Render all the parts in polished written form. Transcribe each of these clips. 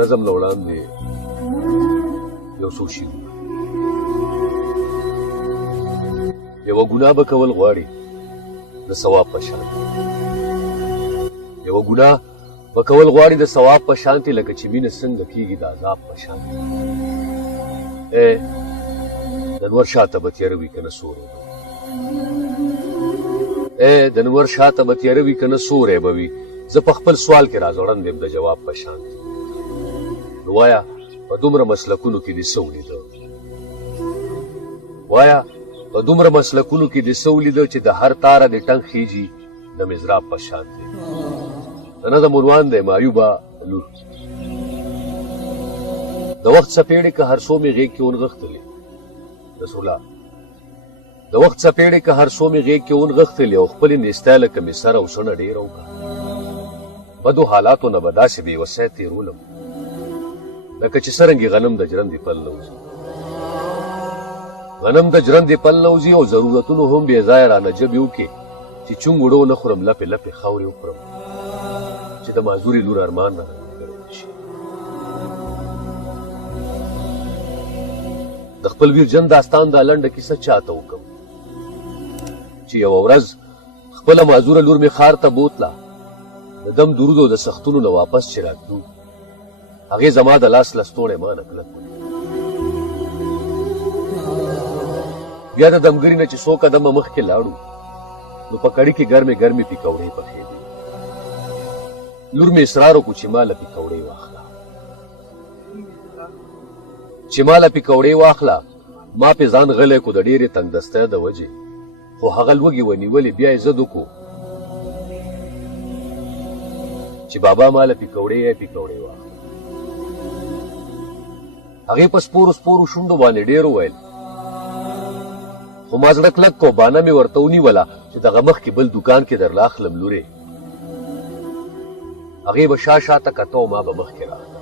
نظم نه وړاندې یو څو شیونه. یوه ګناه به کول غواړي د ثواب په شان، یوه ګناه به کول غواړي د ثواب په شانتې، لکه چې مینه څنګه کېږي د عذاب په شانتې. د نور شاته به تیاره وي که نه سوری به د نور شاته به تیاره وي که نه سوری به وي. زه په خپل سوال کې راځوړند یم د جواب په شانتې. نو وایه په دومره مسلکونو کې دې څه ولیده؟ وایه په دومره مسلکونو کې دې څه ولیده چې د هر تاره دې ټنګ خیجي د مزراب په شانتې. د نظم عنوان دی معیوبه لور. د وخت څپېړې که هر څو مې غېږ کې ونغښتلې رسوله، د وخت څپېړې که هر څو مې غېږ کې ونغښتلې او خپلې نیستی لکه مې سر او سڼه ډېره وکړه. بدو حالاتو نه به داسې بې وسی تېرولم لکه چې څرنګې غنم د جرندې پل نه وځي. غنم د جرندې پل نه وځي او ضرورتونو هم بې ځایه رانه جبې وکړې چې چونګ وړو نه خورم، لپې لپې خاورې وخورم چې د معذورې لور ارمان نه کړی شي. د خپل ویرجن داستان دا لنډه کیسه چاته وکم چې یوه ورځ خپله معذوره لور مې ښار ته بوتله. د دم درود او د سختونو نه واپس چې راتلو، هغې زما د لاس لستوڼی ما نه کلک کړ. بیا د دمګري نه چې څو قدمه مخکې لاړو نو په کړي کې ګرمې ګرمې پیکوړې پخېدې. لور مې اصرار وکړو چې ما له پیکوړې واخله، چې ما له پیکوړې واخله. ما پې ځان غلی کړو د ډېرې تنګدستۍ د وجې، خو هغه لوږې ونیولې. بیا یې ضد وکړو چې بابا ما له پیکوړې واخله. هغې په سپورو سپورو شونډو باندې ډېر وویل، خو ما زړه کلک کو. بانه مې ورته ونیوله چې دغه مخکې بل دوکان کې درله اخلم لورې. هغې به شاته کته او ما به مخکې راغله.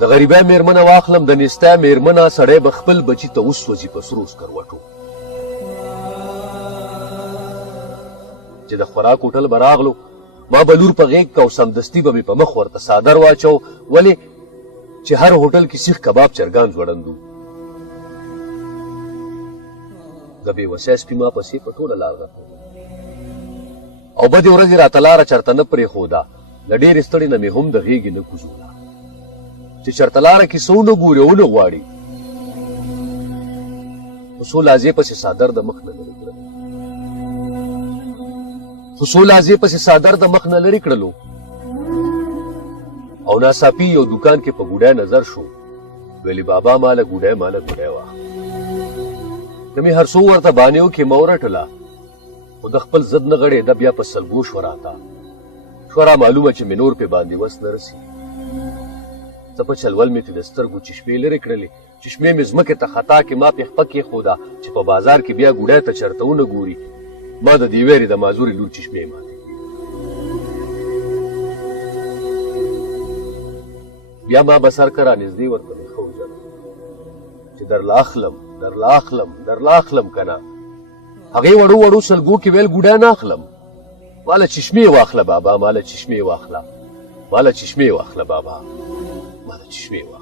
د غریبۍ مېرمنه واخلم، د نیستی مېرمنه. سړی به خپل بچي ته وسوځي په سرو سکروټو. چې د خوراک هوټل به راغلو، ما به لور په غېږ که او سمدستي به مې په مخ ورته څادر واچو. ولې چې هر هوټل کې سیخ کباب چرګان ځوړند وو. د بې وسی سپي ما پسې په ټوله لار غپو او بدې ورځې راته لاره چرته نه پرېښوده. له ډېرې ستړې نه مې هم د غېږې نه کوزوله چې چرته لاره کې څه ونه ګوري او ونه غواړي. خو څو لازې پسې څادر د مخ نه لرې کړلو، خو څو لازې پسې څادر د مخ نه لرې کړلو او ناڅاپي یو دوکان کې په ګوډی نظر شو. ویلې بابا ماله ګوډی واخله. که مې هر څو ورته بانې وکړې مه ورټله، خو د خپل ضد نه غړېده. بیا په سلګو شوه راته، شوه را معلومه چې مې نور پې باندې وس نه رسي. څه په چلول مې ترې د سترګو چشمې لرې کړلې. چشمې مې ځمکې ته خطا کې ما پې خپه کېښوده چې په بازار کې بیا ګوډی ته چرته ونه ګوري. ما د دې ویرې د معذورې لور چشمې ماتې. بیا ما به سر که رانږدې ورته مې ښه وژړل چې درله اخلم که نه. هغې وړو وړو سلګو کې ویل ګوډی نه اخلم. ماله چشمې واخله بابا، ماله چشمې واخله بابا، ماله چشمې واخله.